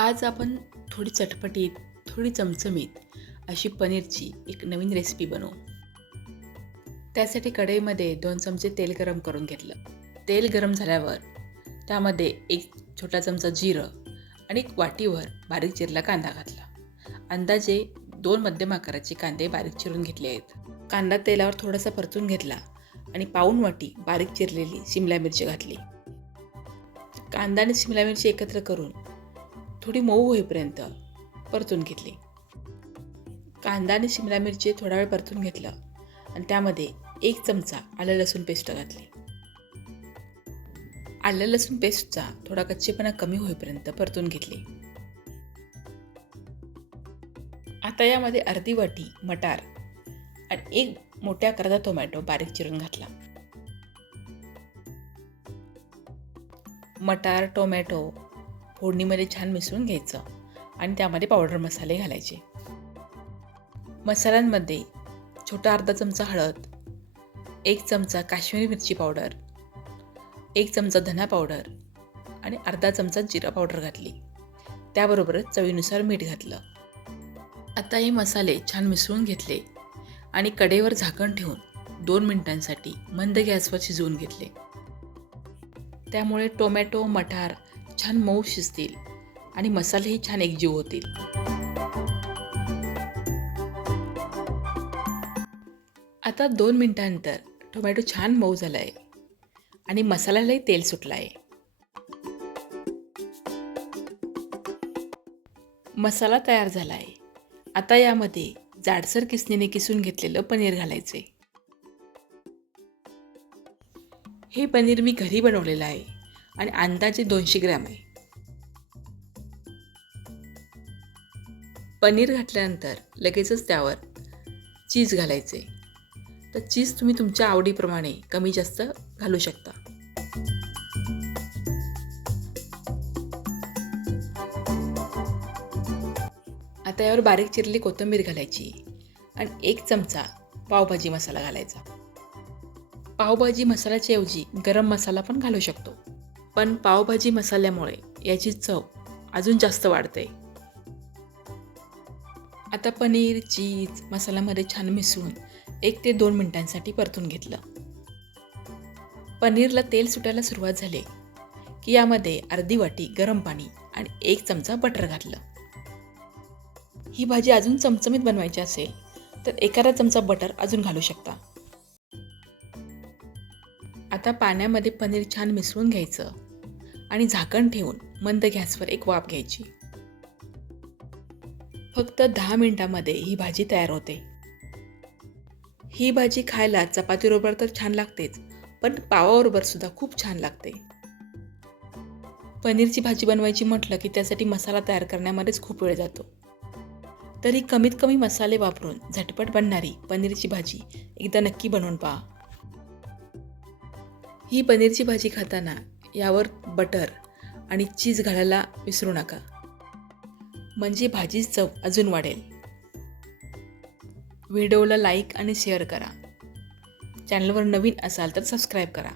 आज आपण थोडी चटपटीत, थोडी चमचमीत अशी पनीरची एक नवीन रेसिपी बनवू. त्यासाठी कढईमध्ये 2 चमचे तेल गरम करून घेतलं. तेल गरम झाल्यावर त्यामध्ये 1 छोटा चमचा जिरं आणि 1 वाटीवर बारीक चिरलेला कांदा घातला. अंदाजे 2 मध्यम आकाराचे कांदे बारीक चिरून घेतले आहेत. कांदा तेलावर थोडासा परतून घेतला आणि पाऊण वाटी बारीक चिरलेली शिमला मिरची घातली. कांदा आणि शिमला मिरची एकत्र करून थोडी मऊ होईपर्यंत परतून घेतली. कांदा आणि शिमला मिरची थोडा वेळ परतून घेतलं आणि त्यामध्ये 1 चमचा आलं लसूण पेस्ट घातली. आलं लसूण पेस्टचा थोडा कच्चेपणा कमी होईपर्यंत परतून घेतली. आता यामध्ये अर्धी वाटी मटार आणि 1 मोठ्या आकाराचा टोमॅटो बारीक चिरून घातला. मटार टोमॅटो फोडणीमध्ये छान मिसळून घ्यायचं आणि त्यामध्ये पावडर मसाले घालायचे. मसाल्यांमध्ये छोटा अर्धा चमचा हळद, 1 चमचा काश्मीरी मिरची पावडर, 1 चमचा धना पावडर आणि अर्धा चमचा जिरा पावडर घातली. त्याबरोबरच चवीनुसार मीठ घातलं. आता हे मसाले छान मिसळून घेतले आणि कढईवर झाकण ठेवून 2 मिनिटांसाठी मंद गॅसवर शिजवून घेतले. त्यामुळे टोमॅटो मटार छान मऊ शिजतील आणि मसालेही छान एकजीव होतील. आता 2 मिनिटांनंतर टोमॅटो छान मऊ झाला आहे आणि मसाल्यालाही तेल सुटलं आहे. मसाला तयार झाला आहे. आता यामध्ये जाडसर किसणीने किसून घेतलेलं पनीर घालायचे. हे पनीर मी घरी बनवलेलं आहे आणि अंदाजे 200 ग्रॅम आहे. पनीर घातल्यानंतर लगेचच त्यावर चीज घालायचे. तर चीज तुम्ही तुमच्या आवडीप्रमाणे कमी जास्त घालू शकता. आता यावर बारीक चिरलेली कोथिंबीर घालायची आणि 1 चमचा पावभाजी मसाला घालायचा. पावभाजी मसाल्याच्या ऐवजी गरम मसाला पण घालू शकतो, पण पावभाजी मसाल्यामुळे याची चव अजून जास्त वाढते. आता पनीर चीज मसाल्यामध्ये छान मिसळून 1 ते 2 मिनिटांसाठी परतून घेतलं. पनीरला तेल सुटायला सुरुवात झाली की यामध्ये अर्धी वाटी गरम पाणी आणि 1 चमचा बटर घातलं. ही भाजी अजून चमचमीत बनवायची असेल तर एखादा चमचा बटर अजून घालू शकता. आता पाण्यामध्ये पनीर छान मिसळून घ्यायचं आणि झाकण ठेवून मंद गॅसवर 1 वाफ घ्यायची. फक्त 10 मिनिटांमध्ये ही भाजी तयार होते. ही भाजी खायला चपातीबरोबर तर छान लागतेच, पण पावाबरोबर सुद्धा खूप छान लागते. पनीरची भाजी बनवायची म्हटलं की त्यासाठी मसाला तयार करण्यामध्येच खूप वेळ जातो. तरी कमीत कमी मसाले वापरून झटपट बनणारी पनीरची भाजी एकदा नक्की बनवून पहा. ही पनीरची भाजी खाताना यावर बटर आणि चीज घालायला विसरू नका, म्हणजे भाजीची चव अजून वाढेल. व्हिडिओला लाईक आणि शेअर करा. चॅनलवर नवीन असाल तर सबस्क्राईब करा.